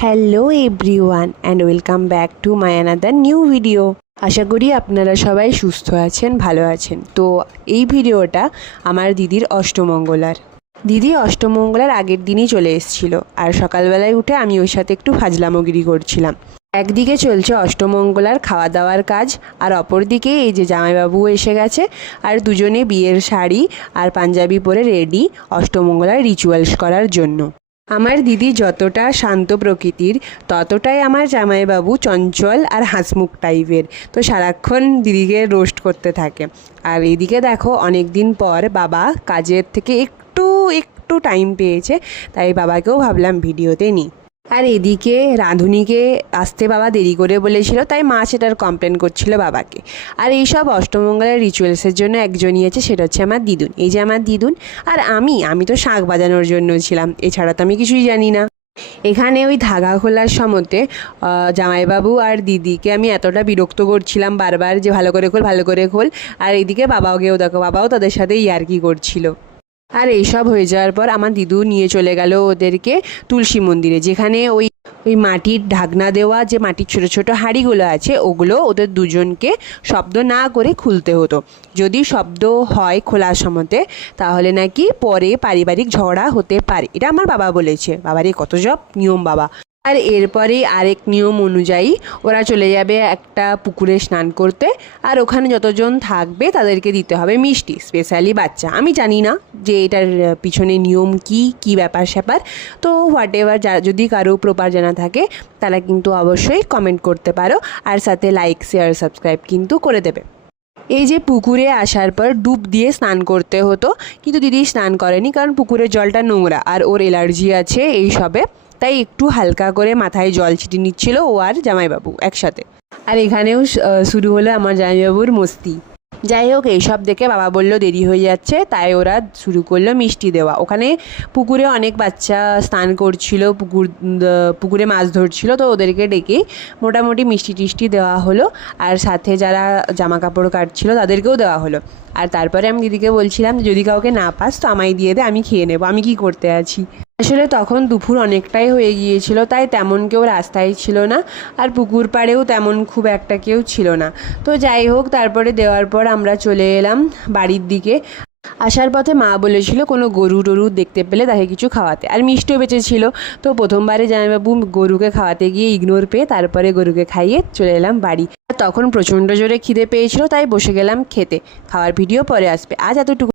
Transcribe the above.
Hello everyone and welcome back to my another new video. আশা করি আপনারা সবাই সুস্থ আছেন, ভালো আছেন। তো এই ভিডিওটা আমার দিদির অষ্টমঙ্গলার। দিদি অষ্টমঙ্গলার আগের দিনই চলে এসেছিল, আর সকালবেলায় উঠে আমি ওর সাথে একটু ফাজলামগিরি করছিলাম। একদিকে চলছে অষ্টমঙ্গলার খাওয়া দাওয়ার কাজ, আর অপরদিকে এই যে জামাইবাবু এসে গেছে, আর দুজনে বিয়ের শাড়ি আর পাঞ্জাবি পরে রেডি অষ্টমঙ্গলার রিচুয়ালস করার জন্য। আমার দিদি যতটা শান্ত প্রকৃতির, ততটাই আমার জামাইবাবু চঞ্চল আর হাঁসমুখ টাইপের। তো সারাক্ষণ দিদিকে রোস্ট করতে থাকে। আর এদিকে দেখো, অনেক দিন পর বাবা কাজের থেকে একটু টাইম পেয়েছে, তাই বাবাকেও ভাবলাম ভিডিওতে নিই। আর এদিকে রাঁধুনিকে আসতে বাবা দেরি করে বলেছিল, তাই মা সেটার কমপ্লেন করছিল বাবাকে। আর এইসব অষ্টমঙ্গলার রিচুয়ালসের জন্য একজনই আছে, সেটা হচ্ছে আমার দিদুন। এই যে আমার দিদুন। আর আমি তো শাঁখ বাজানোর জন্য ছিলাম, এছাড়া তো আমি কিছুই জানি না। এখানে ওই ধাগা খোলার সময়তে জামাইবাবু আর দিদিকে আমি এতটা বিরক্ত করছিলাম বারবার যে ভালো করে খোল। আর এইদিকে বাবাকেও দেখো, বাবাও তাদের সাথে ইয়ার্কি করছিল। আর এইসব হয়ে যাওয়ার পর আমার দিদু নিয়ে চলে গেল ওদেরকে তুলসী মন্দিরে, যেখানে ওই মাটির ঢাকনা দেওয়া যে মাটির ছোট ছোট হাঁড়িগুলো আছে, ওগুলো ওদের দুজনকে শব্দ না করে খুলতে হতো। যদি শব্দ হয় খোলার সময়তে, তাহলে নাকি পরে পারিবারিক ঝগড়া হতে পারে। এটা আমার বাবা বলেছে। বাবারে কত সব নিয়ম বাবা। আর এরপরেই আরেক নিয়ম অনুযায়ী ওরা চলে যাবে একটা পুকুরে স্নান করতে। আর ওখানে যতজন থাকবে তাদেরকে দিতে হবে মিষ্টি, স্পেশালি বাচ্চা। আমি জানি না যে এটার পিছনে নিয়ম কী ব্যাপার স্যাপার। তো হোয়াট এভার, যদি কারো প্রপার জানা থাকে তারা কিন্তু অবশ্যই কমেন্ট করতে পারো, আর সাথে লাইক, শেয়ার, সাবস্ক্রাইব কিন্তু করে দেবে। এই যে পুকুরে আসার পর ডুব দিয়ে স্নান করতে হতো, কিন্তু দিদি স্নান করেনি, কারণ পুকুরের জলটা নোংরা আর ওর অ্যালার্জি আছে এই সবে। তাই একটু হালকা করে মাথায় জল ছিটিয়ে নিচ্ছিল ও আর জামাইবাবু একসাথে। আর এখানেও শুরু হলো আমার জামাইবাবুর মস্তি। যাই হোক, এইসব দেখে বাবা বলল দেরি হয়ে যাচ্ছে, তাই ওরা শুরু করলো মিষ্টি দেওয়া। ওখানে পুকুরে অনেক বাচ্চা স্নান করছিল, পুকুরে মাছ ধরছিল, তো ওদেরকে ডেকে মোটামুটি মিষ্টি টিষ্টি দেওয়া হলো। আর সাথে যারা জামা কাপড় কাটছিল তাদেরকেও দেওয়া হলো। আর তারপরে আমি দিদিকে বলছিলাম যদি কাউকে না পাস তো আমায় দিয়ে দে, আমি খেয়ে নেবো, আমি কি করতে আছি। আসলে তখন দুপুর অনেকটাই হয়ে গিয়েছিল, তাই তেমন কেউ রাস্তায় ছিল না, আর পুকুর পাড়েও তেমন খুব একটা কেউ ছিল না। তো যাই হোক, তারপরে দেওয়ার পর আমরা চলে এলাম বাড়ির দিকে। আসার পথে মা বলেছিল কোনো গরু টরু দেখতে পেলে তাকে কিছু খাওয়াতে, আর মিষ্টিও বেঁচেছিল। তো প্রথমবারে জামাইবাবু গরুকে খাওয়াতে গিয়ে ইগনোর পেয়ে তারপরে গরুকে খাইয়ে চলে এলাম বাড়ি। তখন প্রচণ্ড জোরে খিদে পেয়েছিল, তাই বসে গেলাম খেতে। খাওয়ার ভিডিও পরে আসবে। আজ এতটুকু।